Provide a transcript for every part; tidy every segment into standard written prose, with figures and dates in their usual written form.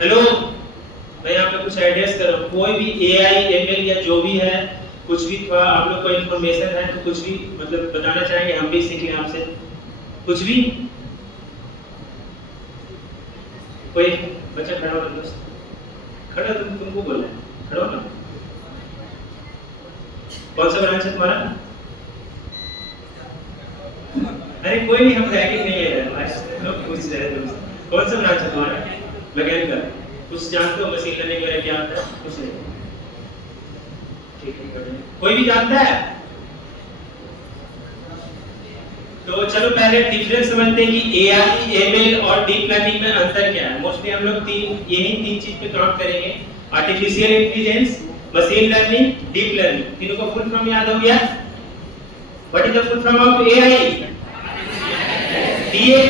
Hello, मैं यहाँ पे कुछ एड्रेस कर रहा हूँ। कोई भी एआई एमएल या जो भी है, कुछ भी थोड़ा आप लोग को इन्फॉर्मेशन है तो कुछ भी मतलब बताना चाहेंगे, हम भी सीख लें आपसे कुछ भी। कोई बच्चा खड़ा हो बस, खड़ा तुमको बोलना है, खड़ा हो ना। कौन सा ब्रांच है तुम्हारा? अरे कोई नहीं, हम रैगिंग नहीं ले रहे हैं, लोग पूछ रहे हैं तुमसे। कौन सा ब्रांच है तुम्हारा? मैकेनिकल। कुछ जानते हो मशीन लर्निंग वगैरह क्या होता है? कुछ नहीं। ठीक है, बढ़िया। कोई भी जानता है? तो चलो पहले डिफरेंस समझते हैं कि एआई, एमएल और डीप लर्निंग में अंतर क्या है। मोस्टली हम लोग यही तीन चीज पे काम करेंगे: artificial intelligence, machine learning, deep learning. तीनों का फुल फॉर्म याद हो गया? What is the full form of AI? DA,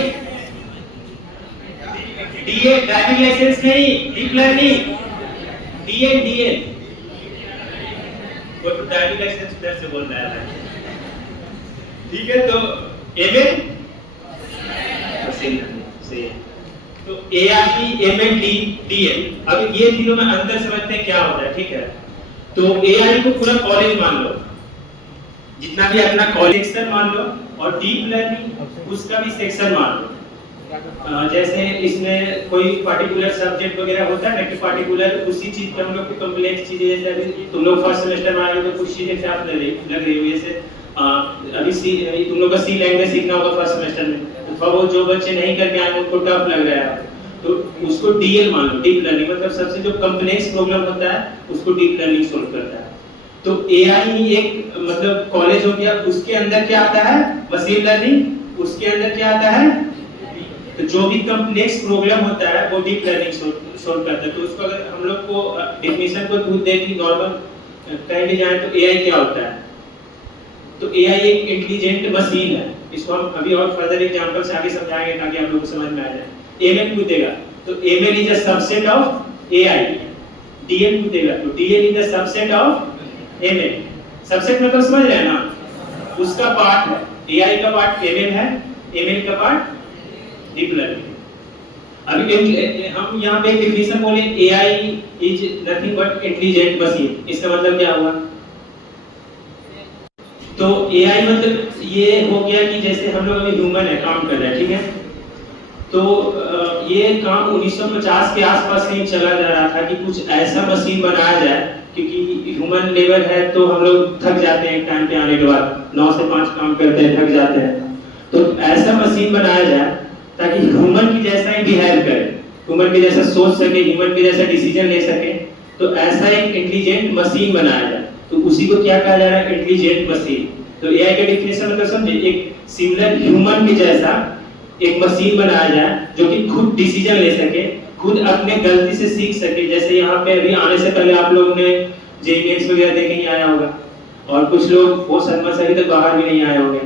DA driving licence नहीं, डीप लर्निंग। डीए, डीए वो तो ड्राइविंग लाइसेंस उधर से बोल रहा है। ठीक है, तो एमएल सही है। तो एआई, एमएल, डीएल। अब ये तीनों में अंतर समझते हैं क्या होता है। ठीक है, तो एआई को पूरा कॉलेज मान लो, जितना भी अपना कॉलेज सेक्शन मान लो, और डीप लर्निंग उसका भी सेक्शन मान लो। जैसे इसमें कोई पार्टिकुलर सब्जेक्ट वगैरह होता है ना, कि पार्टिकुलर उसी चीज पे हम लोग को कॉम्प्लेक्स चीजें, जैसे अभी तुम लोग फर्स्ट सेमेस्टर में आए हो तो कुछ चीजें से आप लग रही हो। जैसे अभी तुम लोग का सी लैंग्वेज सीखना होगा फर्स्ट सेमेस्टर में, तो थोड़ा बहुत जो बच्चे नहीं करके आए उनको टफ लग रहा है, तो उसको डीएल मान लो, डीप लर्निंग। मतलब सबसे जो कॉम्प्लेक्स प्रॉब्लम होता है उसको डीप लर्निंग सोल्व करता है। तो एआई ही एक मतलब कॉलेज हो गया, उसके अंदर क्या आता है? Machine learning. उसके अंदर क्या आता है? तो जो भी कॉम्प्लेक्स प्रॉब्लम होता है वो डीप लर्निंग सोल्व करता है। तो उसको अगर हम लोग को डेफिनेशन को दूध दे कि नॉर्मल कह भी जाए तो एआई क्या होता है, तो एआई एक इंटेलिजेंट मशीन है। इसको हम अभी और फर्दर एग्जांपल से आगे समझाएंगे ताकि आप लोगों को समझ में आ जाए। एमएल पूछेगा तो ML is a subset of AI. DL पूछेगा तो DL is a subset of ML. Subset मतलब समझ रहे हैं ना, उसका पार्ट है। एआई का पार्ट एमएल है, एमएल का पार्ट डीप लर्निंग। अभी हम यहाँ पे डेफिनेशन बोले AI is nothing but intelligent machine. इसका मतलब क्या हुआ? तो एआई मतलब ये हो गया कि जैसे हम लोग अभी ह्यूमन है, काम कर रहे हैं, ठीक है, तो ये काम 1950 के आसपास से ही चला जा रहा था कि कुछ ऐसा मशीन बनाया जाए, क्योंकि ह्यूमन लेवल है तो हम लोग थक जाते हैं टाइम पे आने के बाद, 9 से 5 काम करते हैं, थक जाते हैं। तो ऐसा मशीन बनाया जाए ताकि ह्यूमन की जैसा ही बिहेव करे, ह्यूमन के जैसा सोच सके, ह्यूमन के जैसा डिसीजन ले सके। तो ऐसा एक इंटेलिजेंट मशीन बनाया जाए, तो उसी को क्या कहा जा रहा है? Intelligent machine. तो एआई का डेफिनेशन मतलब समझे, एक सिमिलर ह्यूमन के जैसा एक मशीन बनाया जाए जो कि खुद डिसीजन ले सके, खुद अपने गलती से सीख सके। जैसे यहाँ पे अभी आने से पहले आप लोगों ने जेईई मेंस वगैरह देखे ही आया होगा, और कुछ लोग वो सदमा से अभी तक बाहर भी नहीं आए होंगे।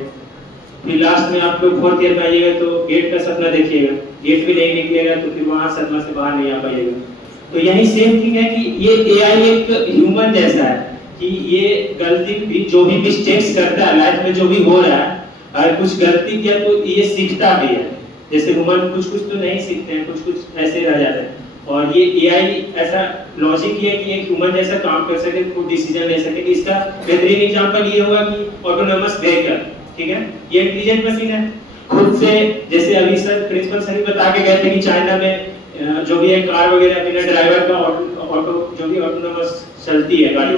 फिर लास्ट में आप लोग 4th ईयर में आइएगा तो गेट का सपना देखिएगा, गेट भी नहीं निकलेगा तो फिर वहां सदमा से बाहर नहीं आ पाइएगा। तो यही सेम थिंग है कि ये एआई एक ह्यूमन जैसा है, कि ये गलती भी, जो भी मिस्टेक्स करता है लाइफ में, जो भी हो रहा है, अगर कुछ गलती किया तो ये सीखता भी है। जैसे ह्यूमन कुछ कुछ तो नहीं सीखते हैं, कुछ कुछ ऐसे रह जाते हैं। और ये एआई ऐसा लॉजिक है कि एक ह्यूमन जैसा काम कर सके, खुद डिसीजन ले सके। इसका बेहतरीन एग्जांपल ये होगा कि ऑटोनोमस व्हीकल, ठीक है, ये इंटेलिजेंट मशीन है। खुद से, जैसे अभी सर प्रिंसिपल सर बता के गए थे कि चाइना में जो भी है कार वगैरह बिना ड्राइवर का ऑटो जो भी ऑटोनोमस चलती है गाड़ी,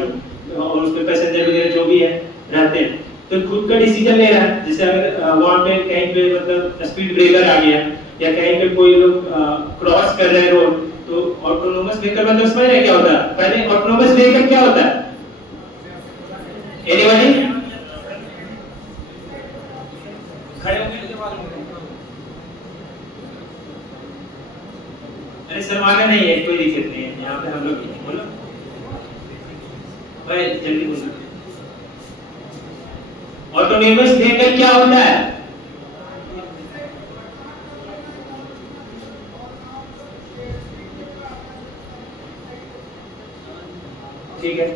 और उसमें पैसेंजर वगैरह जो भी है रहते हैं, तो खुद का डिसीजन ले रहा है। जैसे अगर वहां पे कहीं पे मतलब स्पीड ब्रेकर आ गया, या कहीं पे कोई लोग क्रॉस कर रहे हैं रोड, तो ऑटोनोमस व्हीकल मतलब समझ रहे क्या होता है? पहले ऑटोनोमस व्हीकल क्या होता है? एनीबॉडी? खड़े होंगे? अरे शर्माना नहीं है, कोई दिक्कत नहीं है, यहाँ पे हम लोग बोलो भाई, जल्दी बोलो। ऑटोनोमस व्हीकल क्या होता है? ठीक है,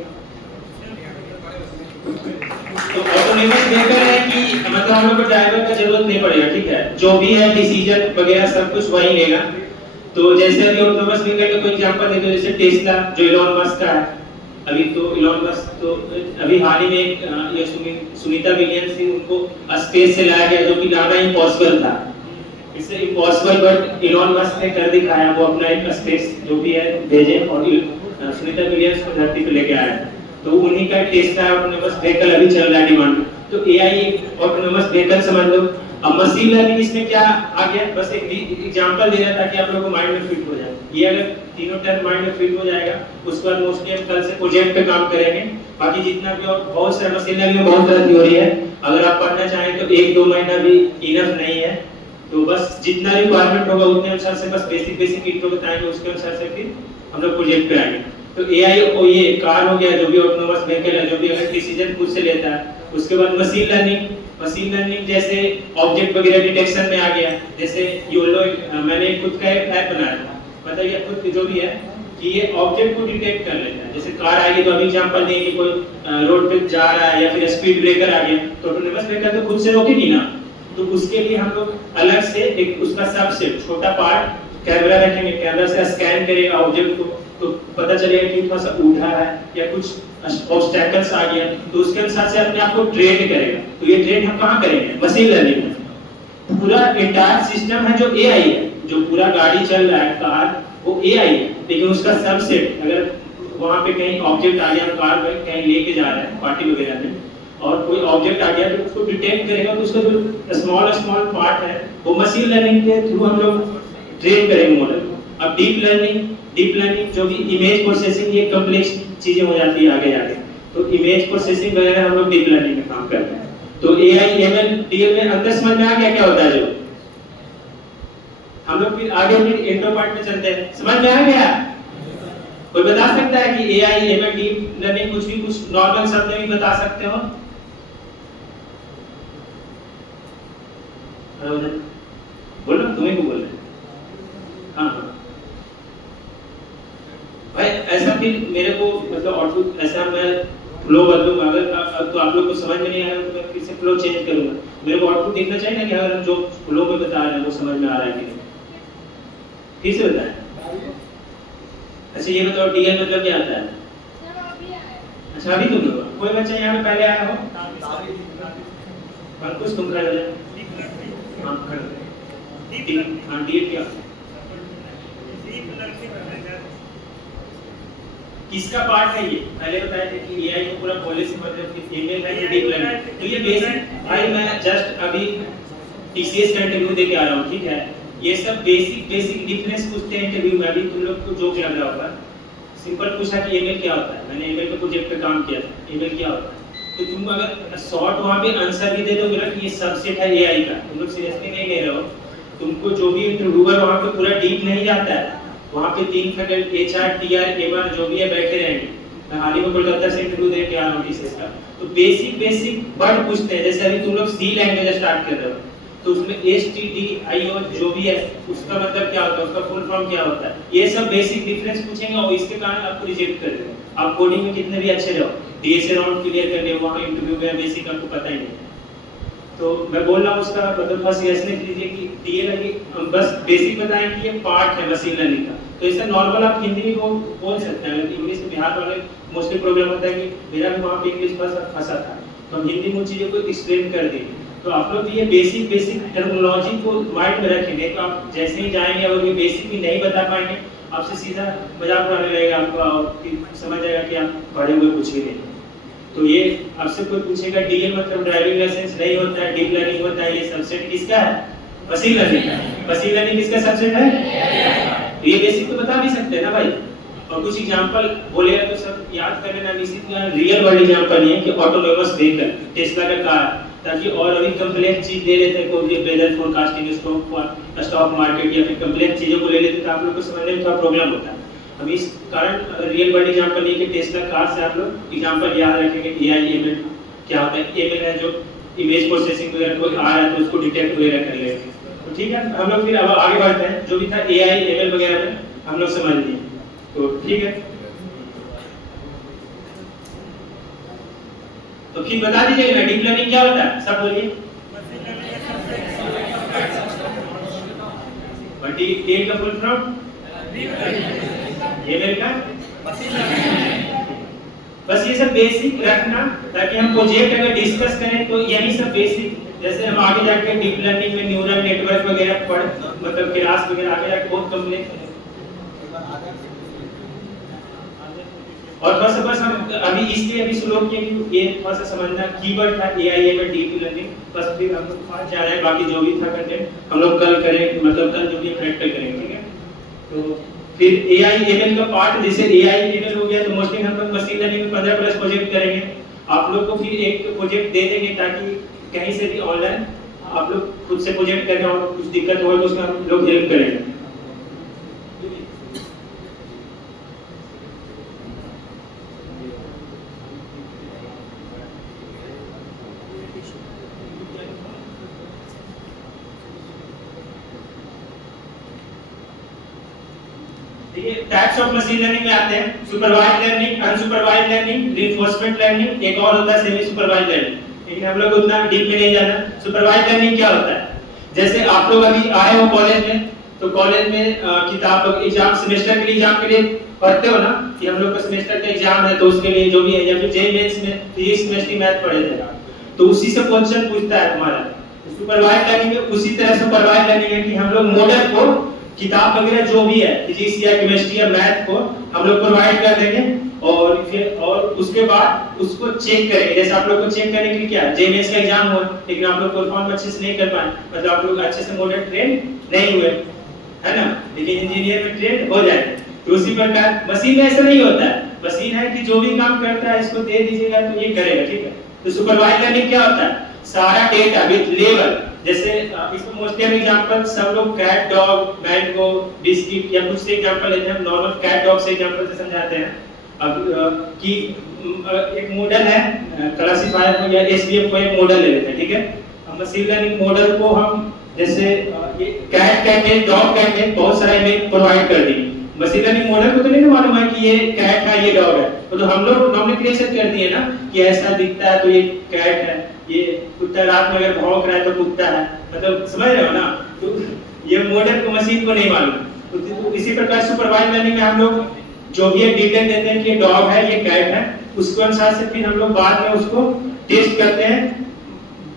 तो ऑटोनोमस व्हीकल है कि मतलब हम लोग को ड्राइवर का जरूरत नहीं पड़ेगा, ठीक है, जो भी है डिसीजन वगैरह सब कुछ वही लेगा। तो जैसे अभी ऑटोनोमस व्हीकल का कोई एग्जांपल है, तो जैसे टेस्ला जो इलॉन मस्क का है, अभी तो इलॉन मस्क तो अभी हाल ही में ये सुनीता विलियम्स थी, उनको स्पेस से लाया गया जो कि लाना इम्पॉसिबल था। इससे इम्पॉसिबल बट इलॉन मस्क ने कर दिखाया, वो अपना एक स्पेस जो भी है भेजे और सुनीता विलियम्स को धरती पे लेके आया। तो उन्हीं का टेस्ला ऑटोनोमस व्हीकल अभी चल रहा है डिमांड। तो एआई एक ऑटोनोमस व्हीकल समझ लो। अब मशीन लर्निंग इसमें क्या आ गया, बस एक एग्जांपल दे रहा था कि आप लोगों को माइंड में फिट हो जाए। ये अगर तीनों टर्म माइंड में फिट हो जाएगा, उसके बाद मोस्टली हम कल से प्रोजेक्ट पे काम करेंगे। बाकी जितना भी और बहुत सारे मशीन लर्निंग में बहुत सारी थ्योरी है, अगर आप पढ़ना चाहें तो 1-2 महीना भी इनफ नहीं है। तो बस जितना रिक्वायरमेंट होगा उतने अनुसार से बस बेसिक इंट्रो बताएंगे, उसके अनुसार से फिर हम लोग प्रोजेक्ट पे आएंगे। तो एआई और ये कार हो गया, जो भी ऑटोनोमस व्हीकल है, जो भी अगर डिसीजन खुद से लेता है। उसके बाद मशीन लर्निंग जैसे ऑब्जेक्ट वगैरह डिटेक्शन में आ गया। जैसे योलो मैंने खुद का एक ऐप बनाया था, मतलब ये खुद जो भी है कि ये ऑब्जेक्ट को डिटेक्ट कर लेता है। जैसे कार आएगी तो अभी एग्जांपल दें कि कोई रोड पे जा रहा है या फिर स्पीड ब्रेकर आ गया, तो ऑटोनोमस व्हीकल तो खुद से रोकेगी ना। तो उसके लिए हम लोग अलग से एक उसका सबसेट छोटा पार्ट कैमरा रखेंगे, कैमरा से स्कैन करेगा ऑब्जेक्ट को, तो पता चलेगा कि थोड़ा सा उठा है या कुछ ऑब्स्टैकल्स आ गया, तो उसके अनुसार से अपने आप को ट्रेन करेगा। तो ये ट्रेन हम कहाँ करेंगे, मशीन लर्निंग में। पूरा एंटायर सिस्टम है जो एआई है, जो पूरा गाड़ी चल रहा है कार, वो एआई है। लेकिन उसका सबसेट अगर वहां पे कहीं ऑब्जेक्ट आ गया, कार में कहीं लेके जा रहा है पार्टी वगैरह में, और कोई ऑब्जेक्ट आ गया तो उसको डिटेक्ट करेगा, तो उसका जो स्मॉल पार्ट है वो मशीन लर्निंग के थ्रू हम लोग ट्रेन करेंगे मॉडल। अब डीप लर्निंग जो भी इमेज प्रोसेसिंग, ये कॉम्प्लेक्स चीजें हो जाती है आगे जाके, तो इमेज प्रोसेसिंग वगैरह हम लोग डीप लर्निंग में काम करते हैं। तो एआई एमएल डीएल में अंदर समझ में आ गया क्या होता है जो हम लोग फिर आगे फिर इंट्रो पार्ट में चलते हैं। समझ में आ गया? कोई बता सकता है कि एआई एमएल डीप लर्निंग कुछ नॉर्मल शब्द में बता सकते हो? बोलो, तुम्हें को बोल रहे। हाँ भाई, ऐसा फिर मेरे को मतलब आउटपुट ऐसा मैं फ्लो बदलूंगा। अगर तो आप लोग को समझ में नहीं आ रहा तो मैं फिर से फ्लो चेंज करूंगा। मेरे को आउटपुट देखना चाहिए ना कि अगर हम जो फ्लो में बता रहे हैं वो समझ में आ रहा है कि नहीं। फिर से बताएं। अच्छा ये बताओ डीएल मतलब क्या आता है? अच्छा अभी तुम लोग कोई बच्चा यहाँ पे पहले आया हो? अंकुश तुम खड़े हो जाओ। हाँ खड़े। हाँ डीएल क्या? किसका पार्ट है ये? पहले बताया था कि एआई को पूरा पॉलिसी मतलब ईमेल है डीप लर्निंग। तो ये बेसिक भाई मैं जस्ट अभी टीसीएस का इंटरव्यू दे के आ रहा हूँ, ठीक है। ये सब बेसिक डिफरेंस पूछते हैं इंटरव्यू में। अभी तुम लोग को जोक लग रहा होगा, सिंपल पूछा कि ईमेल क्या होता है। मैंने ईमेल पे प्रोजेक्ट पे काम किया था, ईमेल क्या होता है। तो तुम अगर शॉर्ट वहाँ पे आंसर भी दे दोगे ना कि ये सबसेट है एआई का, तुम लोग सीरियसली नहीं ले रहे हो। तुमको जो भी इंटरव्यूअर वहाँ पे पूरा डीप नहीं जाता है। वहाँ पे 3 फैकल्टी एचआर टीआर एमआर जो भी है बैठे रहेंगे। मैं हाल ही में कोलकाता से इंटरव्यू दे के आ रहा हूँ टीसीएस का। तो बेसिक वर्ड पूछते हैं। जैसे अभी तुम लोग सी लैंग्वेज स्टार्ट कर रहे हो, तो उसमें एसटीडीआईओ जो भी है उसका मतलब क्या होता है, उसका फुल फॉर्म क्या होता है, ये सब बेसिक डिफरेंस पूछेंगे और इसके कारण आपको रिजेक्ट कर देंगे। आप कोडिंग में कितने भी अच्छे रहो, डीएसए राउंड क्लियर कर ले, वहाँ इंटरव्यू में बेसिक आपको पता ही नहीं। तो मैं बोल रहा हूँ उसका मतलब बस सीरियसनेस लीजिए कि डीएल बस बेसिक बताएं कि ये पार्ट है मशीन लर्निंग का। तो इसे नॉर्मल आप हिंदी में बोल सकते हैं। इंग्लिश में बिहार वाले मोस्टली प्रॉब्लम होता है कि मेरा भी वहाँ पे इंग्लिश फंसा था, तो हम हिंदी में उन चीज़ों को एक्सप्लेन कर देंगे। तो आप लोग ये बेसिक टर्मिनोलॉजी को माइंड में रखेंगे, तो आप जैसे ही जाएंगे और ये बेसिक भी नहीं बता पाएंगे, आपसे सीधा मजाक उड़ाने लगेगा आपको और समझ जाएगा कि आप पढ़े हुए कुछ ही नहीं। तो ये आपसे कोई पूछेगा डीएल मतलब ड्राइविंग लाइसेंस नहीं होता है, डीप लर्निंग होता है। ये सबसेट किसका है? मशीन लर्निंग का। मशीन लर्निंग किसका सबसेट है? ये बेसिक तो बता भी सकते हैं ना भाई। और कुछ एग्जांपल बोलेगा तो सब याद कर लेना। रियल वर्ल्ड एग्जांपल ये कि ऑटोनोमस व्हीकल टेस्ला का कार, ताकि और अभी कॉम्प्लेक्स चीज ले लेते हैं, कोई भी वेदर फोरकास्टिंग स्टॉक मार्केट या फिर कॉम्प्लेक्स चीजों को ले लेते हैं, तो आप लोग को समझने में थोड़ा प्रॉब्लम होता है। हम इस कारण रियल वर्ल्ड एग्जांपल लेके टेस्ला कार से आप लोग एग्जांपल याद रखेंगे। एआई एमएल क्या होता है? एमएल है जो इमेज प्रोसेसिंग वगैरह कोई आ रहा है तो उसको डिटेक्ट वगैरह कर लेंगे। तो ठीक है, हम लोग फिर अब आगे बढ़ते हैं। जो भी था एआई एमएल वगैरह में हम लोग समझ लिए, तो ठीक है। तो फिर बता दीजिएगा ना डीप लर्निंग क्या होता है, सब बोलिए। डीएल का फुल फॉर्म ये मेरे का बस ये सब बेसिक रखना, ताकि हम प्रोजेक्ट अगर डिस्कस करें तो यही सब बेसिक, जैसे हम आगे जाके डीप लर्निंग में न्यूरल नेटवर्क वगैरह पढ़, मतलब क्लास वगैरह आगे जाके बहुत कम्प्लेक्स है। और बस हम अभी इसलिए अभी शुरू किए कि ये थोड़ा सा समझना कीवर्ड था एआईएमएल डीप लर्निंग, बस फिर हम लोग पास जा रहे हैं, बाकी जो भी था कंटेंट हम लोग कल करें, मतलब कल जो भी प्रैक्टिकल करेंगे, ठीक है। तो फिर एआईएमएल का पार्ट, जैसे एआईएमएल हो गया तो मोस्टली हम लोग मशीन लर्निंग में 15 प्लस प्रोजेक्ट करेंगे। आप लोग को फिर एक प्रोजेक्ट दे देंगे ताकि कहीं से भी ऑनलाइन आप लोग खुद से प्रोजेक्ट करें और कुछ दिक्कत हो तो उसमें हम लोग हेल्प करेंगे। टाइप्स ऑफ मशीन लर्निंग में आते हैं supervised learning, unsupervised learning, reinforcement learning, एक और होता है सेमी सुपरवाइज्ड लर्निंग, लेकिन हम लोग उतना डीप में नहीं जाना। सुपरवाइज्ड लर्निंग क्या होता है, जैसे आप लोग अभी आए हो कॉलेज में, तो कॉलेज में किताब एग्जाम सेमेस्टर के लिए एग्जाम के लिए पढ़ते हो ना कि हम लोग का सेमेस्टर का एग्जाम है तो उसके लिए जो भी है, या फिर जेईई मेंस में फिजिक्स केमिस्ट्री मैथ पढ़े थे, तो उसी से क्वेश्चन पूछता है हमारा। सुपरवाइज्ड लर्निंग में उसी तरह सुपरवाइज्ड लर्निंग है कि हम लोग मॉडल को किताब वगैरह जो भी है फिजिक्स या केमिस्ट्री या मैथ को हम लोग प्रोवाइड कर देंगे, और उसके बाद उसको चेक करेंगे। जैसे आप लोग को चेक करने के लिए क्या जेईई मेंस का एग्जाम हो, लेकिन आप लोग परफॉर्म अच्छे से नहीं कर पाए, मतलब आप लोग अच्छे से मॉडल ट्रेन नहीं हुए, है ना, लेकिन इंजीनियर में ट्रेन हो जाए। तो उसी प्रकार मशीन में ऐसा नहीं होता है, मशीन है कि जो भी काम करता है इसको दे दीजिएगा तो ये करेगा, ठीक है। तो सुपरवाइज्ड लर्निंग क्या होता है, सारा डेटा विद लेवल, जैसे इसमें मोस्टली हम एग्जांपल सब लोग कैट, डॉग, मैंगो, बिस्किट या कुछ से एग्जांपल लेते हैं, नॉर्मल कैट डॉग से एग्जांपल से समझाते हैं। अब कि एक मॉडल है क्लासिफायर को या एसवीएम को एक मॉडल ले लेते हैं, ठीक है। अब मशीन लर्निंग मॉडल को हम जैसे ये कैट कहते हैं, डॉग कहते हैं, बहुत सारा इमेज प्रोवाइड कर दी। मशीन लर्निंग मॉडल को तो नहीं मालूम है कि ये कैट है ये डॉग है, तो हम लोग नॉमिनेशन कर दिए ना कि ऐसा दिखता है तो ये कैट है, ये कुत्ता रात में अगर भौंक रहा है तो कुत्ता है, मतलब समझ रहे हो ना। तो ये मॉडल को मशीन को नहीं मालूम। तो इसी प्रकार सुपरवाइज्ड लर्निंग में हम लोग जो भी डिटेल देते हैं कि ये डॉग है ये कैट है, उसके अनुसार से फिर हम लोग बाद में उसको टेस्ट करते हैं।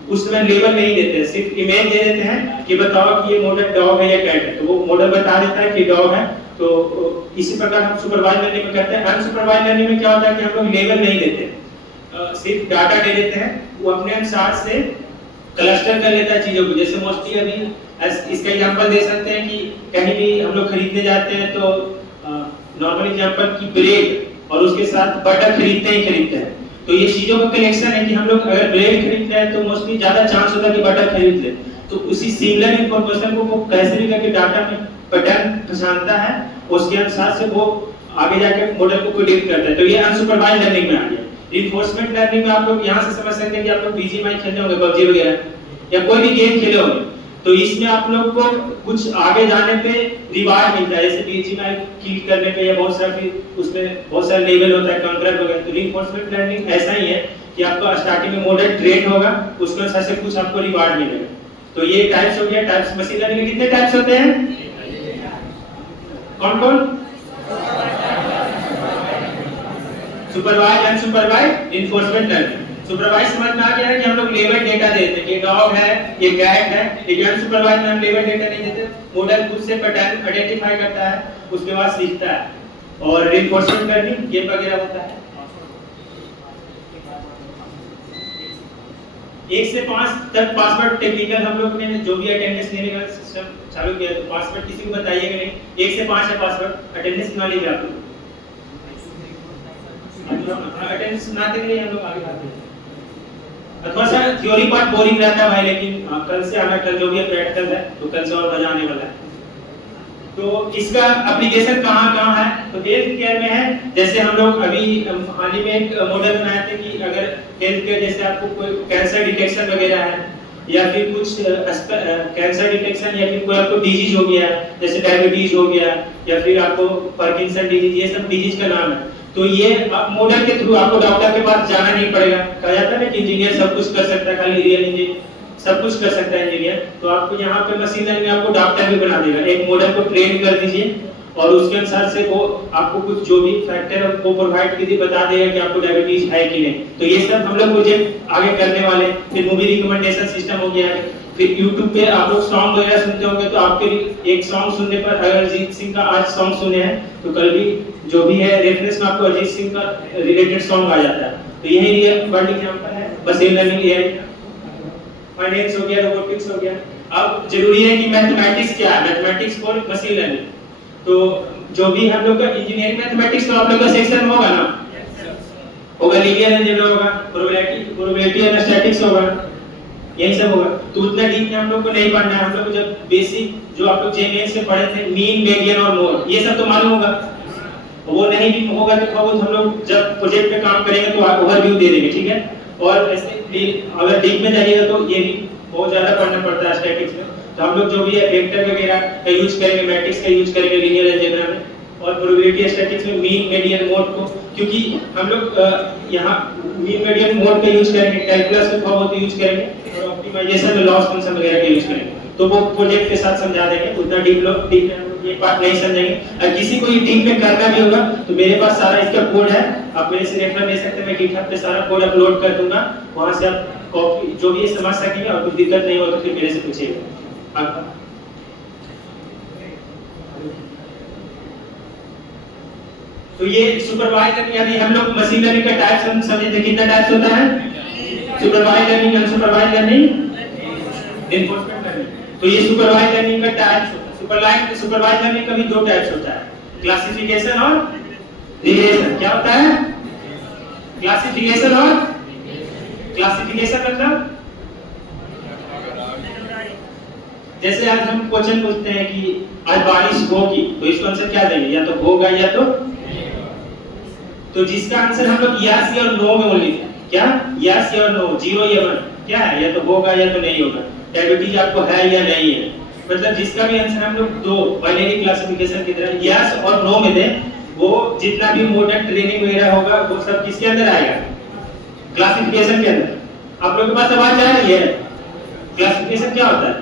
उसमें लेबल नहीं देते, सिर्फ इमेज दे देते हैं कि बताओ कि ये मॉडल डॉग है या कैट है, तो वो मॉडल बता देता है कि डॉग है। तो इसी प्रकार हम सुपरवाइज्ड लर्निंग में करते हैं। अनसुपरवाइज्ड लर्निंग में क्या होता है कि हम लोग लेबल नहीं देते, सिर्फ डाटा दे देते हैं, वो अपने अनुसार से क्लस्टर कर लेता है चीजों को। जैसे मोस्टली अभी इसका एग्जांपल दे सकते हैं कि कहीं भी हम लोग खरीदने जाते हैं तो नॉर्मल एग्जांपल की ब्रेड और उसके साथ बटर खरीदते हैं, तो ये चीजों का कलेक्शन है कि हम लोग अगर ब्रेड खरीदते हैं तो मोस्टली ज्यादा चांस होता है कि बटर खरीद ले। तो उसी सिमिलर इंफॉर्मेशन को वो कैसे भी करके डाटा में पैटर्न पहचानता है, उसके अनुसार से वो आगे जाके मॉडल को प्रेडिक्ट करता है। तो ये अनसुपरवाइज्ड लर्निंग में आ गया। रिइंफोर्समेंट लर्निंग में आप लोग यहाँ से समझ सकते हैं कि आप लोग बीजीएमआई खेले होंगे, पबजी वगैरह या कोई भी गेम खेले होंगे, तो इसमें आप लोग को कुछ आगे जाने पे रिवार्ड मिलता है, जैसे बीजीएमआई किल करने पे या बहुत सारा फिर उसमें बहुत सारा लेवल होता है, कॉन्ट्रैक्ट वगैरह। तो रिइंफोर्समेंट लर्निंग ऐसा ही है कि आपको स्टार्टिंग में मॉडल ट्रेन होगा, उसके अनुसार से कुछ आपको रिवार्ड मिलेगा। तो ये टाइप्स हो गया। टाइप्स मशीन लर्निंग में कितने टाइप्स होते हैं, कौन कौन? Supervised, unsupervised, reinforcement learning. Supervised समझ में आ गया है कि हम लोग लेबल डेटा देते हैं कि ये डॉग है ये कैट है, लेकिन अनसुपरवाइज्ड में हम लेबल डेटा नहीं देते, मॉडल खुद से पैटर्न आइडेंटिफाई करता है, उसके बाद सीखता है। और रिइंफोर्समेंट लर्निंग ये वगैरह होता है। 1 से 5 तक पासवर्ड टेक्निकल हम लोग ने जो भी अटेंडेंस लेने का सिस्टम चालू किया, तो पासवर्ड किसी को बताइएगा नहीं। 1 से 5 है पासवर्ड, अटेंडेंस ना लीजिए आप लोग, अटेंडेंस सुनाते के लिए हम लोग आगे बढ़ते हैं। अथवा सर थ्योरी पार्ट बोरिंग रहता है भाई, लेकिन कल से आना, कल जो भी प्रैक्टिकल है तो कल से और मजा आने वाला है। तो इसका एप्लीकेशन कहाँ है, तो हेल्थ केयर में है। जैसे हम लोग अभी हाल ही में एक मॉडल बनाए थे कि अगर हेल्थ केयर, जैसे आपको कोई कैंसर डिटेक्शन वगैरह है या फिर कुछ कैंसर डिटेक्शन या फिर कोई आपको डिजीज हो गया, जैसे डायबिटीज हो गया या फिर आपको पार्किंसन डिजीज, ये सब डिजीज का नाम है। तो ये मॉडल के थ्रू आपको डॉक्टर के पास जाना नहीं पड़ेगा। कहा जाता है ना कि इंजीनियर सब कुछ कर सकता है, खाली रियल इंजीनियर सब कुछ कर सकता है इंजीनियर, तो आपको यहाँ पे मशीन लर्निंग में आपको डॉक्टर भी बना देगा। एक मॉडल को ट्रेन कर दीजिए और उसके अनुसार से वो आपको कुछ जो भी फैक्टर है वो प्रोवाइड कीजिए, बता देगा कि आपको डायबिटीज है कि नहीं। तो ये सब हम लोग प्रोजेक्ट आगे करने वाले। फिर मूवी रिकमेंडेशन सिस्टम हो गया है। फिर YouTube पे आप लोग सॉन्ग वगैरह सुनते होंगे, तो आपके लिए एक सॉन्ग सुनने पर अगर अरिजीत सिंह का आज सॉन्ग सुने हैं तो कल भी जो भी है रेफरेंस में आपको अरिजीत सिंह का रिलेटेड सॉन्ग आ जाता है। तो यही रियल वर्ल्ड एग्जांपल है मशीन लर्निंग, एआई, फाइनेंस हो गया, रोबोटिक्स हो गया। अब जरूरी है कि मैथमेटिक्स क्या है, मैथमेटिक्स फॉर मशीन लर्निंग। तो जो भी हम लोग का इंजीनियरिंग मैथमेटिक्स तो आप लोग का सेक्शन होगा ना, होगा लीनियर अलजेब्रा होगा, प्रोबेबिलिटी एंड स्टैटिस्टिक्स होगा, यही सब होगा। तो उतना डीप में हम लोग को नहीं पढ़ना है। हम लोग जब बेसिक जो आप लोग जेएमएन से पढ़े थे, मीन, मीडियन और मोड, ये सब तो मालूम होगा। वो नहीं भी होगा तो बहुत हम लोग जब प्रोजेक्ट पे काम करेंगे तो ओवरव्यू दे देंगे, ठीक है। और ऐसे अगर डीप में जाइएगा तो ये भी बहुत ज्यादा पढ़ना पड़ता है स्टैटिक्स में। तो हम लोग जो भी है वेक्टर वगैरह का यूज करेंगे, मैट्रिक्स का यूज करेंगे लीनियर अलजेब्रा में, और प्रोबेबिलिटी स्टैटिस्टिक्स में मीन, मीडियन, मोड को, क्योंकि हम लोग यहाँ मीन, मीडियन, मोड का यूज करेंगे, कैलकुलस में बहुत यूज करेंगे, और ऑप्टिमाइजेशन में लॉस फंक्शन वगैरह का यूज करेंगे। तो वो प्रोजेक्ट के साथ समझा देंगे। उतना डीप में हम लोग ये पार्ट नहीं समझेंगे। अगर किसी को ये डीप में करना भी होगा तो मेरे पास सारा इसका कोड है, आप मेरे से रेफर ले सकते हैं। मैं गिटहब पे सारा कोड अपलोड कर दूंगा, वहां से आप कॉपी जो भी समझ सकेंगे, और कुछ दिक्कत नहीं हो तो फिर मेरे से पूछिएगा। तो ये सुपरवाइज्ड लर्निंग, यानी हम लोग मशीन लर्निंग का टाइप्स हम समझे थे। कितना टाइप्स होता है? Supervised learning, unsupervised learning, reinforcement learning. तो ये सुपरवाइज्ड लर्निंग का टाइप्स होता है। सुपरवाइज्ड लर्निंग का भी दो टाइप्स होता है, क्लासिफिकेशन और रिग्रेशन। क्या होता है? क्लासिफिकेशन और क्लासिफिकेशन मतलब जैसे आज हम क्वेश्चन पूछते हैं कि आज बारिश होगी, तो इसका आंसर क्या देंगे? या तो होगा या तो जिसका आंसर हम लोग यस या नो में बोलेंगे। क्या? यस या नो, 0 या 1, क्या है? या तो होगा या तो नहीं होगा। डायबिटीज आपको है या नहीं है, मतलब जिसका भी आंसर हम लोग दो बाइनरी क्लासिफिकेशन की तरह यस और नो में दें, वो जितना भी मॉडल ट्रेनिंग वगैरह होगा वो सब किसके अंदर आएगा? क्लासिफिकेशन के अंदर। आप लोगों के पास आवाज आ रही है? क्लासिफिकेशन क्या होता है?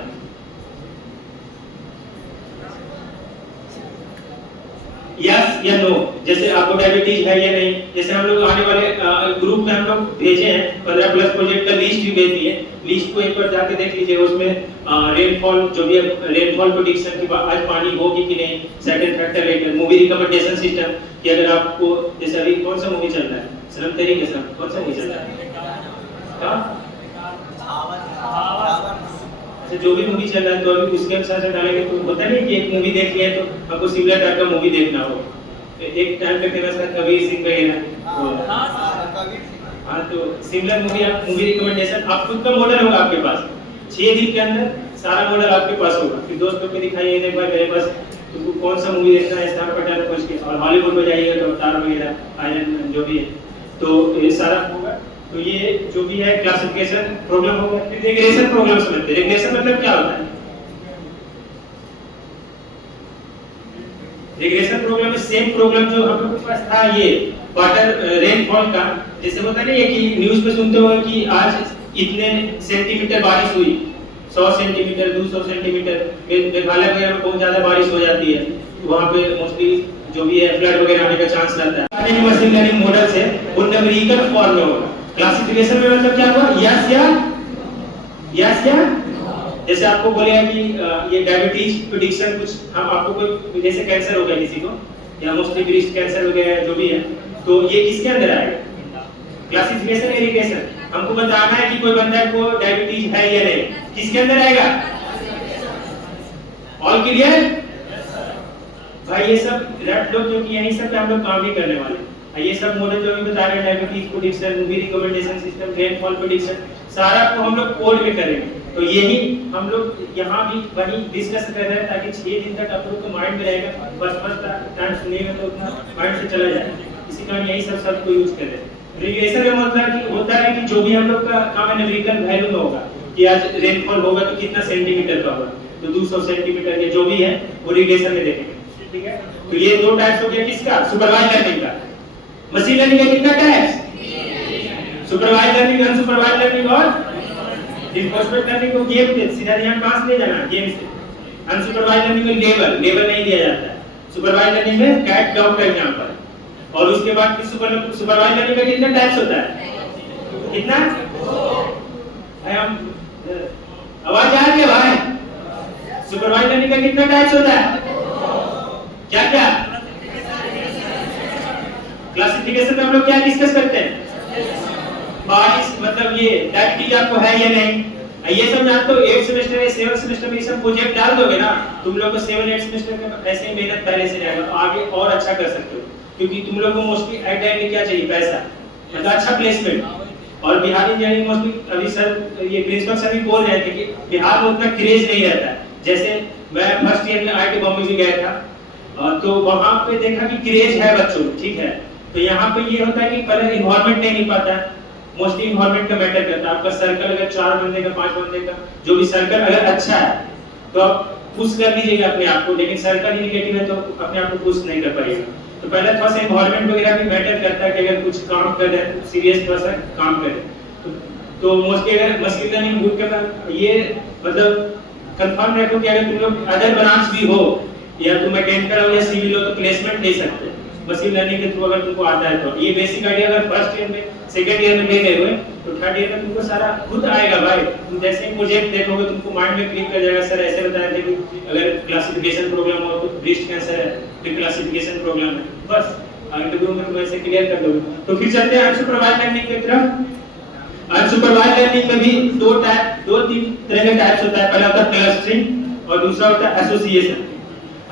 यस या नो, जैसे आपको डायबिटीज है या नहीं। जैसे हम लोग आने वाले ग्रुप में हम लोग भेजे हैं 15+ प्रोजेक्ट का लिस्ट भी भेज दिए। लिस्ट को एक बार जाके देख लीजिए, उसमें रेनफॉल जो भी रेनफॉल प्रेडिक्शन की आज पानी होगी कि नहीं, सेकंड फैक्टर लेकर मूवी रिकमेंडेशन सिस्टम कि अगर आपको, जैसे अभी कौन सा मूवी चल रहा है, सनम तेरी कसम, कौन सा मूवी चल रहा है? जो भी मूवी चल रहा है तो अभी उसके अनुसार से डालेंगे। तो होता नहीं कि एक मूवी देख लिया तो आपको सिमिलर टाइप का मूवी देखना हो। एक टाइम पे फेमस था कबीर सिंह वगैरह, हाँ, तो सिमिलर मूवी आप मूवी रिकमेंडेशन आप खुद का मॉडल होगा आपके पास, 6 दिन के अंदर सारा मॉडल आपके पास होगा। फिर दोस्तों को दिखाइए एक बार मेरे पास, तुमको कौन सा मूवी देखना है, स्टार पैटर्न खोज के, और हॉलीवुड में जाइएगा तो अवतार वगैरह, आयरन मैन जो भी है, तो ये सारा होगा। तो ये जो भी है क्लासिफिकेशन प्रॉब्लम होगा। फिर रिग्रेशन प्रॉब्लम समझते हैं। रिग्रेशन मतलब क्या होता है? रिग्रेशन प्रॉब्लम में सेम प्रॉब्लम जो हम लोग के पास था, ये वाटर रेनफॉल का, जैसे होता नहीं है कि न्यूज़ पे सुनते हो कि आज इतने सेंटीमीटर बारिश हुई, 100 सेंटीमीटर, 200 सेंटीमीटर। मेघालय वगैरह में बहुत ज्यादा बारिश हो जाती है, वहाँ पे मोस्टली जो भी है फ्लड वगैरह आने का चांस रहता है। मशीन लर्निंग मॉडल से वो न्यूमेरिकल फॉर्म में होगा। क्लासिफिकेशन में मतलब क्या हुआ? यस या जैसे आपको बोलेगा कि ये डायबिटीज प्रेडिक्शन कुछ, हम आपको कोई जैसे कैंसर हो गया किसी को, या मोस्टली ब्रेस्ट कैंसर वगैरह जो भी है, तो ये किसके अंदर आएगा? क्लासिफिकेशन या रिग्रेशन। हमको बताना है कि कोई बंदा को डायबिटीज है या नहीं, किसके अंदर आएगा? ऑल क्लियर भाई? ये सब रट लो, क्योंकि यही सब पे हम लोग काम ही करने वाले हैं। ये सब मॉडल जो भी बता रहे हैं, diabetes prediction, movie recommendation system, rainfall prediction, सारा को हम लोग कोड में करेंगे। तो यही हम लोग यहाँ भी वही डिस्कस कर रहे हैं, ताकि 6 दिन तक आप लोग को माइंड में रहेगा। फर्स्ट टाइम सुनिएगा तो उतना माइंड से चला जाए, इसी कारण यही सब शब्द को यूज कर रहे हैं। रिग्रेशन में मतलब कि होता है कि जो भी हम लोग का काम है न्यूमेरिकल वैल्यू में होगा, कि आज रेनफॉल होगा तो कितना सेंटीमीटर का होगा, तो 200 सेंटीमीटर के जो भी है वो रिग्रेशन में देखेंगे, ठीक है। तो ये दो टाइप्स हो गया किसका? सुपरवाइज्ड लर्निंग का। मशीन लर्निंग का कितना types? Supervised learning, unsupervised learning और रिइंफोर्समेंट लर्निंग को गेम पे सीधा ध्यान पास ले जाना, गेम से। अनसुपरवाइज्ड लर्निंग में लेबल नहीं दिया जाता है, सुपरवाइज लर्निंग में कैट डॉग का एग्जांपल। और उसके बाद सुपरवाइज लर्निंग का कितने टाइप्स होता है? कितना? हम आवाज आ रही है भाई? सुपरवाइज लर्निंग का कितना टाइप्स होता है? क्या क्या? क्लासिफिकेशन में हम लोग क्या डिस्कस करते हैं? बारिश मतलब ये डायबिटीज आपको है या नहीं, ये सब जानते हो। 8 सेमेस्टर या 7 सेमेस्टर में ये सब प्रोजेक्ट डाल दोगे ना, तुम लोग को 7-8 सेमेस्टर में ऐसे ही मेहनत पहले से जाएगा, तो आगे और अच्छा कर सकते हो। क्योंकि तुम लोग को मोस्टली एट टाइम में क्या चाहिए? पैसा, मतलब अच्छा प्लेसमेंट। और बिहार इंजीनियरिंग मोस्टली अभी सर ये प्रिंसिपल सर भी बोल रहे थे कि बिहार में उतना क्रेज नहीं रहता है। जैसे मैं फर्स्ट ईयर में आईआईटी बॉम्बे भी गया था, तो वहां पे देखा कि क्रेज है बच्चों, ठीक है। तो यहाँ पे ये होता है कि पहले इन्वायरमेंट नहीं पाता है, मोस्टली इन्वायरमेंट का मैटर करता है। आपका सर्कल अगर 4 बंदे का 5 बंदे का जो भी सर्कल अगर अच्छा है तो आप पुश कर लीजिएगा अपने आप को, लेकिन सर्कल ही नेगेटिव है तो अपने आप को पुश नहीं कर पाइएगा। तो पहले थोड़ा सा इन्वायरमेंट वगैरह भी मैटर करता है कि अगर कुछ काम कर रहे हैं तो सीरियस थोड़ा सा काम करें। तो मोस्टली अगर मशीन लर्निंग बुक के बाद ये मतलब कंफर्म रखो कि अगर तुम लोग अदर ब्रांच भी हो या तुम मैकेनिकल हो या सिविल हो तो प्लेसमेंट ले सकते हैं मशीन लर्निंग के थ्रू, अगर तुमको आता है तो। ये बेसिक आइडिया अगर फर्स्ट ईयर में सेकंड ईयर में ले गए हुए तो थर्ड ईयर में तुमको सारा खुद आएगा भाई। तुम जैसे ही प्रोजेक्ट देखोगे तुमको माइंड में क्लिक कर जाएगा, सर ऐसे बताया था कि अगर क्लासिफिकेशन प्रॉब्लम हो तो ब्रेस्ट कैंसर है, फिर क्लासिफिकेशन प्रॉब्लम है, बस इंटरव्यू में तुम ऐसे क्लियर कर दोगे। तो फिर चलते हैं अनसुपरवाइज्ड लर्निंग की तरफ। अनसुपरवाइज्ड लर्निंग में भी 2-3 तरह के टाइप्स होता है। पहला होता है क्लस्टरिंग और दूसरा होता है एसोसिएशन।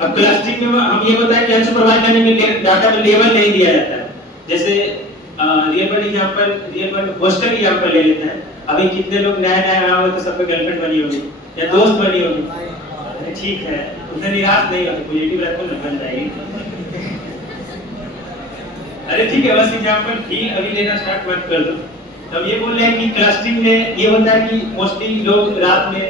अब क्लस्टरिंग में हम ये बताएं कि अनसुपरवाइज्ड लर्निंग में डाटा में लेबल नहीं दिया जाता है। जैसे रियल वर्ल्ड हॉस्टल एग्जांपल ले लेते हैं। अभी कितने लोग नए आए हो तो सब पे गर्लफ्रेंड बनी होगी या दोस्त बनी होगी, ठीक है, उससे निराश नहीं होगी, पॉजिटिव रखो ना, बन जाएगी। अरे ठीक है, बस एग्जांपल ठीक अभी लेना स्टार्ट मत कर दो। तब ये बोल रहे हैं कि क्लस्टरिंग में ये होता है कि मोस्टली लोग रात में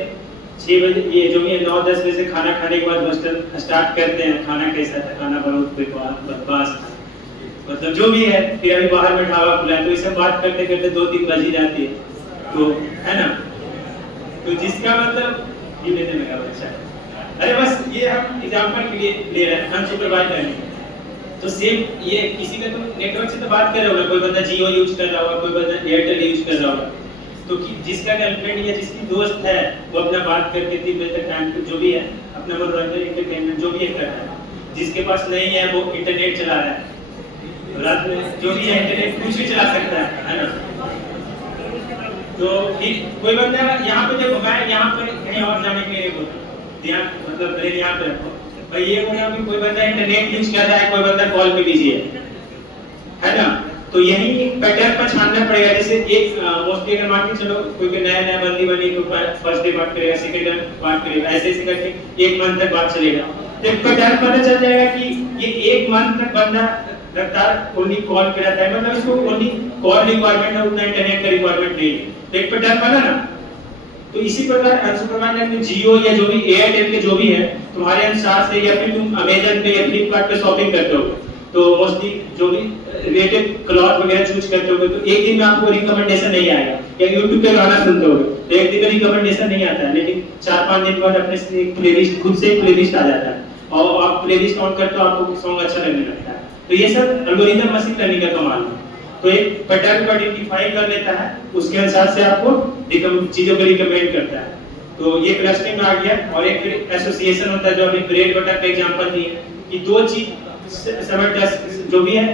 6 बजे ये जो भी 9-10 बजे से खाना खाने के बाद हॉस्टल स्टार्ट करते हैं। खाना कैसा था? खाना बहुत बकवास था, मतलब जो भी है। फिर अभी बाहर में ढाबा खुला है तो ये सब बात करते करते 2-3 बज ही जाती है, तो है ना। तो जिसका मतलब ये लेने लगा बच्चा। अरे बस ये हम एग्जांपल के लिए ले रहे हैं अनसुपरवाइज्ड लर्निंग। तो सेम ये किसी का तुम नेटवर्क से तो बात कर रहे होगा, कोई बंदा जियो यूज कर रहा होगा, कोई बंदा एयरटेल यूज कर रहा होगा। तो जिसका गर्लफ्रेंड या जिसकी दोस्त है वो अपना बात करके 3 बजे तक टाइम जो भी है अपना मनोरंजन एंटरटेनमेंट जो भी है कर रहा है। जिसके पास नहीं है वो इंटरनेट चला रहा है, रात में जो भी है इंटरनेट कुछ भी चला सकता है ना। तो फिर कोई बंदा यहाँ पे जब मैं यहाँ पे कहीं और जाने के लिए बोलता ध्यान मतलब ब्रेन यहाँ पे रखो भाई। ये हो गया कि कोई बंदा इंटरनेट यूज कर रहा है, कोई बंदा कॉल पे बिजी है ना। तो यही पैटर्न पर छानना पड़ेगा। जैसे एक मोस्टली अगर मान के चलो कोई नया बंदी बनी तो फर्स्ट डे बात करेगा, सेकंड डे बात करेगा, ऐसे ऐसे करके 1 मंथ तक बात चलेगा। तो एक पैटर्न पता चल जाएगा कि ये 1 मंथ तक बंदा लगातार ओनली कॉल पे रहता है, मतलब इसको ओनली कॉल रिक्वायरमेंट है, उतना इंटरनेट का रिक्वायरमेंट नहीं है। तो एक पैटर्न बना ना। तो इसी प्रकार अनसुपरवाइज्ड लर्निंग जियो या जो भी एयरटेल के जो भी है तुम्हारे अनुसार से, या फिर तुम अमेज़न पे या फ्लिपकार्ट पे शॉपिंग करते हो तो मोस्टली जो भी रिलेटेड क्लॉथ वगैरह चूज करते हो तो एक दिन में आपको रिकमेंडेशन नहीं आएगा। या YouTube पे गाना सुनते हो तो एक दिन में रिकमेंडेशन नहीं आता है, लेकिन 4-5 दिन बाद अपने से एक प्लेलिस्ट खुद से एक प्लेलिस्ट आ जाता है और आप प्लेलिस्ट ऑन करते हो आपको सॉन्ग अच्छा लगने लगता है। तो ये सब एल्गोरिथम मशीन लर्निंग का कमाल है। तो एक पैटर्न को आइडेंटिफाई कर लेता है, उसके अनुसार से आपको चीजों को रिकमेंड करता है। तो ये क्लस्टरिंग में आ गया। और एक एसोसिएशन होता है जो अभी ब्रेड बटर का एग्जांपल दिए कि 2 चीज समय जो भी है,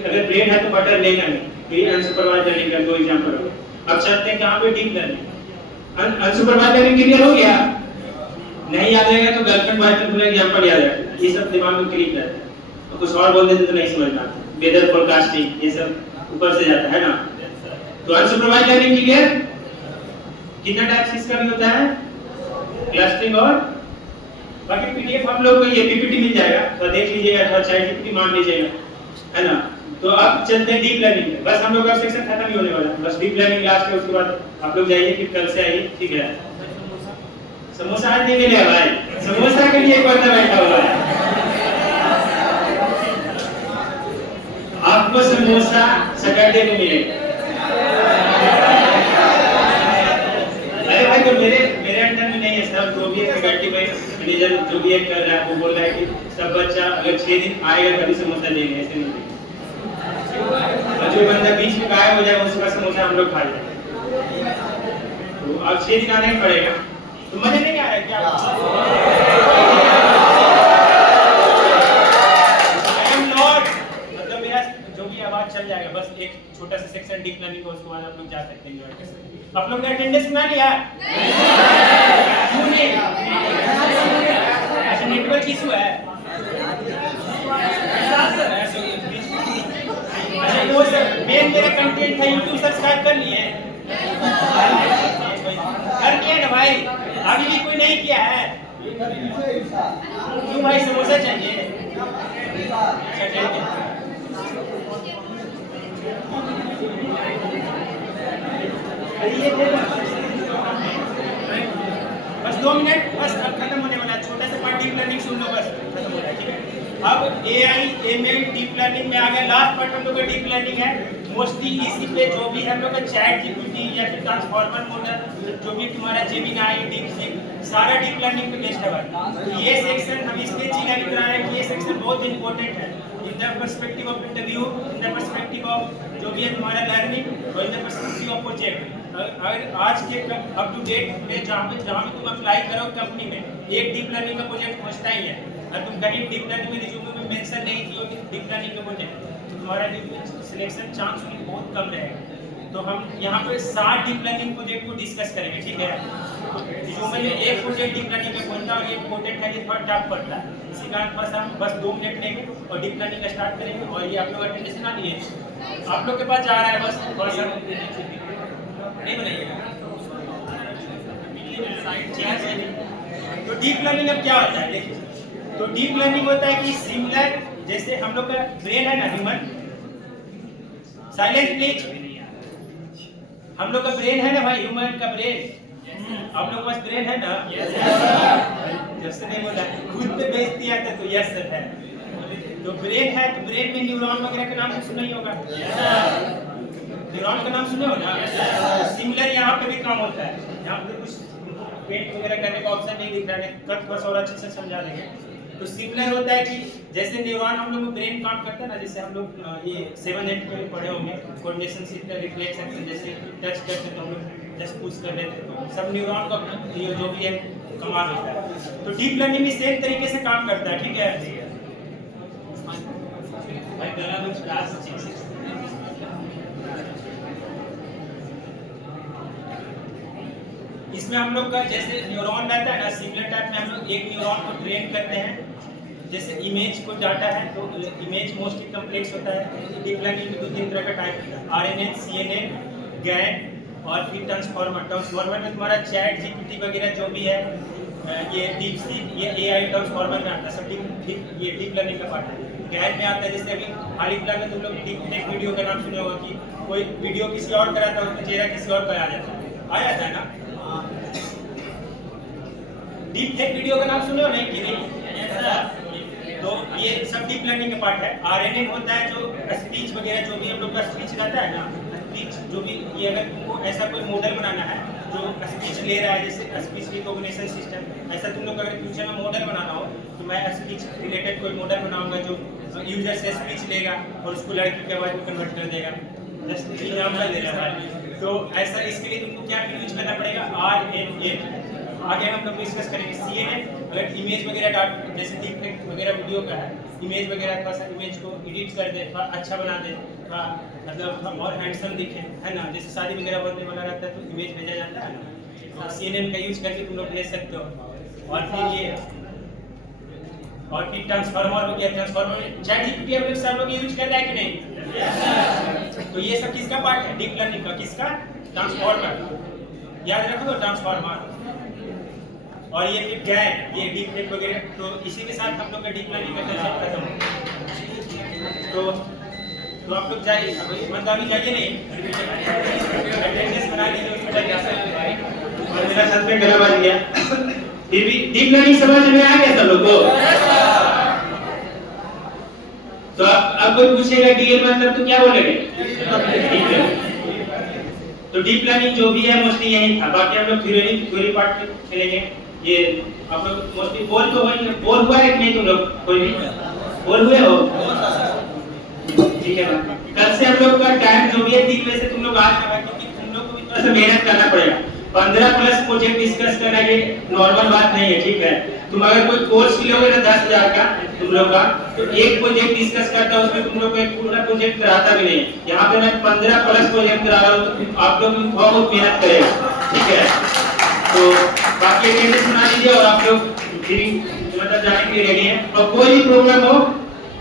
अगर ब्रेड है तो बटर लेना नहीं। तो ये अनसुपरवाइज्ड लर्निंग का 2 एग्जांपल हो गए। अब चलते हैं कहां पे? Deep learning. Unsupervised learning clear हो गया? नहीं याद रहेगा तो गर्लफ्रेंड बॉयफ्रेंड पूरा एग्जांपल याद रखना, ये सब दिमाग में क्लिक रहता है। तो कुछ और बोल देते तो नहीं समझ में आता। वेदर फोरकास्टिंग ये सब ऊपर से जाता है ना। तो अनसुपरवाइज्ड लर्निंग क्लियर? कितना टाइप्स इसका भी होता है? क्लस्टरिंग और बाकी पीडीएफ हम लोग को ये पीपीटी मिल जाएगा तो देख लीजिएगा, थोड़ा चैट जीपीटी मान लीजिएगा, है ना। तो अब चलते हैं डीप लर्निंग में। बस हम लोग का सेक्शन खत्म ही होने वाला है, बस डीप लर्निंग लास्ट है। उसके बाद आप लोग जाइए, फिर कल से आइए, ठीक है। समोसा आज नहीं मिलेगा भाई, समोसा के लिए एक बंदा बैठा हुआ है। आपको समोसा सैटरडे को मिलेगा। अरे भाई तो मेरे अंडर में नहीं है सब, जो भी है फैकल्टी में मैनेजर जो भी है कर रहा है वो बोल रहा है कि सब बच्चा अगर 6 दिन आएगा तभी समोसा लेंगे, ऐसे नहीं देंगे। और जो बंदा बीच में गायब हो जाएगा उसका समोसा हम लोग खा जाएंगे। तो अब 6 दिन आना ही पड़ेगा। तो मजा नहीं आ रहा है क्या? मतलब मेरा जो भी आवाज चल जाएगा, बस एक छोटा सा सेक्शन डीप लर्निंग का, उसके बाद आप लोग जा सकते हैं एंजॉय कर सकते हैं। आप लोग ने अटेंडेंस बना लिया? क्यों नहीं? अच्छा, नेटवर्क इशू है। अच्छा, वो सर मेन मेरा कंटेंट था, YouTube सब्सक्राइब कर लिए? कर लिया ना भाई? अभी भी कोई नहीं किया है? क्यों भाई, समोसा चाहिए? अच्छा, ठीक है। बस 2 मिनट, बस अब खत्म होने वाला है। छोटा सा पार्ट डीप लर्निंग सुन लो, बस खत्म हो रहा है, ठीक है। अब AI ML डीप लर्निंग में आ गया। लास्ट पार्ट हम लोग का डीप लर्निंग है। मोस्टली इसी पे जो भी हम लोग का चैट जीपीटी या फिर ट्रांसफॉर्मर मॉडल, जो भी तुम्हारा जेमिनी, डीपसीक, सारा डीप लर्निंग पे बेस्ड है भाई। तो ये सेक्शन हम इसलिए चीज़ अभी करा रहे हैं कि ये सेक्शन बहुत इंपॉर्टेंट है in the perspective of interview, in the perspective of जो भी है तुम्हारा लर्निंग, और in the perspective of project. अगर आज के अप टू डेट में जहाँ भी तुम अप्लाई करो कंपनी में, एक डीप लर्निंग का प्रोजेक्ट पहुँचता ही है। अगर तुम कहीं डीप लर्निंग में रिज्यूमे में मेंशन नहीं की होगी डीप लर्निंग का प्रोजेक्ट, तो तुम्हारा सिलेक्शन चांस बहुत कम रहेगा। तो हम यहाँ पे 7 डीप लर्निंग प्रोजेक्ट को डिस्कस करेंगे, ठीक है। तो रिज्यूमे में एक प्रोजेक्ट डीप लर्निंग का पहुँचता है और ये इंपॉर्टेंट है, ये थोड़ा टफ पड़ता है। इसी कारण बस हम दो मिनट लेंगे और डीप लर्निंग का स्टार्ट करेंगे। और ये आप लोग अटेंडेंस ना लिए, आप लोग के पास जा रहा है, बस थोड़ा सा नहीं बनाइएगा। तो डीप लर्निंग अब क्या होता है देखिए। तो डीप लर्निंग होता है कि सिमिलर, जैसे हम लोग का ब्रेन है ना, ह्यूमन, साइलेंस प्लीज, हम लोग का ब्रेन है ना भाई, ह्यूमन का ब्रेन, आप लोग के पास ब्रेन है ना? जैसे नहीं बोला, खुद पे बेइज्जती आता तो यस सर है। तो ब्रेन है, तो ब्रेन में न्यूरॉन वगैरह का नाम तो सुना ही होगा, न्यूरॉन का नाम सुने हो ना? सिमिलर यहाँ पे भी काम होता है। यहाँ पे कुछ पेंट वगैरह करने का ऑप्शन नहीं दिख रहा है, कट थोड़ा सा और अच्छे से समझा देंगे। तो सिमिलर होता है कि जैसे न्यूरॉन हम लोग ब्रेन काम करता है ना, जैसे हम लोग ये 7-8 में पढ़े होंगे, कोऑर्डिनेशन सिस्टम, रिफ्लेक्स एक्शन, जैसे टच करते तो हम लोग जस्ट पुश कर देते, तो सब न्यूरॉन का ये जो भी है कमाल होता है। तो डीप लर्निंग भी सेम तरीके से काम करता है, ठीक है भाई। गला में क्लास इसमें हम लोग का जैसे न्यूरॉन रहता है ना, सिमिलर टाइप में हम लोग एक न्यूरॉन को ट्रेन करते हैं। जैसे इमेज को डाटा है तो इमेज मोस्टली कम्प्लेक्स होता है। डीप लर्निंग में 2-3 तरह का टाइप होता है, RNN, CNN, GAN और फिर ट्रांसफॉर्मर। ट्रांसफॉर्मर में तुम्हारा चैट जीपीटी वगैरह जो भी है, ये डीपसीक, ये AI ट्रांसफॉर्मर में आता है, सब ये डीप लर्निंग का पार्ट है। GAN में आता है, जैसे अभी हाल ही फिलहाल में तुम लोग डीप वीडियो का नाम सुने होगा कि कोई वीडियो किसी और का रहता है, उसमें चेहरा किसी और का आ जाता है ना। डीप फेक वीडियो का नाम सुने हो नहीं कि नहीं? तो ये सब डीप लर्निंग का पार्ट है। RNN होता है जो स्पीच वगैरह जो भी हम लोग का स्पीच रहता है ना, स्पीच जो भी, ये अगर तुमको ऐसा कोई मॉडल बनाना है जो स्पीच ले रहा है, जैसे स्पीच रिकॉग्निशन सिस्टम, ऐसा तुम लोग अगर फ्यूचर में मॉडल बनाना हो तो मैं स्पीच रिलेटेड कोई मॉडल बनाऊंगा जो यूजर से स्पीच लेगा और उसको लड़की की आवाज में कन्वर्ट कर देगा। जस्ट एग्जांपल दे रहा है। तो ऐसा इसके लिए तुमको क्या यूज करना पड़ेगा? RNN। आगे हम लोग डिस्कस करेंगे। CNN अगर इमेज वगैरह डाट, जैसे डीप वगैरह वीडियो का है, इमेज वगैरह थोड़ा सा इमेज को एडिट कर दे, थोड़ा अच्छा बना दे, थोड़ा मतलब थोड़ा और हैंडसम दिखे, है ना, जैसे शादी वगैरह होने वाला रहता है तो इमेज भेजा जाता है ना, तो CNN का यूज करके तुम लोग भेज सकते हो। और फिर ये ट्रांसफार्मर हो गया। ट्रांसफार्मर चैट जीपीटी हम लोग सब लोग यूज कर रहा है कि नहीं? तो ये सब किसका पार्ट है? डीप लर्निंग का। किसका? ट्रांसफार्मर। याद रखो ट्रांसफार्मर। और ये फिर GAN, ये डीप फेक वगैरह। तो इसी के साथ हम लोग का डीप लर्निंग का कंसेप्ट खत्म। तो आप लोग जाइए, मतलब जाइए नहीं, अटेंडेंस बना लीजिए, उसमें लग जाता। और मेरा साथ में गला बज गया। फिर भी डीप लर्निंग समझ में आ गया सब लोग को? तो अब कोई पूछेगा डीएल मतलब तो क्या बोलेंगे? तो डीप लर्निंग जो भी है मोस्टली यही था। बाकी हम लोग थ्योरी पार्ट खेलेंगे। ये आप लोग मोस्टली बोल तो वही बोल हुआ है कि नहीं तुम लोग कोई नहीं बोल हुए हो ठीक है ना कल से हम लोग का टाइम जो भी है 3 बजे से तुम लोग आ जाओ क्योंकि तुम लोग को भी थोड़ा सा मेहनत करना पड़ेगा 15 प्लस प्रोजेक्ट डिस्कस करना ये नॉर्मल बात नहीं है ठीक है तुम अगर कोई कोर्स भी लोगे ना 10,000 का तुम लोग का तो एक प्रोजेक्ट डिस्कस करता है उसमें तुम लोग को एक पूरा प्रोजेक्ट कराता भी नहीं यहाँ पे मैं 15 प्लस प्रोजेक्ट करा रहा हूँ तो आप लोग भी बहुत मेहनत करेगा ठीक है तो बाकी अटेंडेंस सुना दीजिए और आप लोग फ्री मतलब जाने के लिए रेडी हैं और कोई भी प्रॉब्लम हो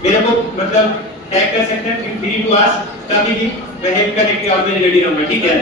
मेरे को मतलब टैग कर सकते हैं फ्री टू आस्क कभी भी मैं हेल्प करने के लिए ऑलवेज रेडी रहूंगा ठीक है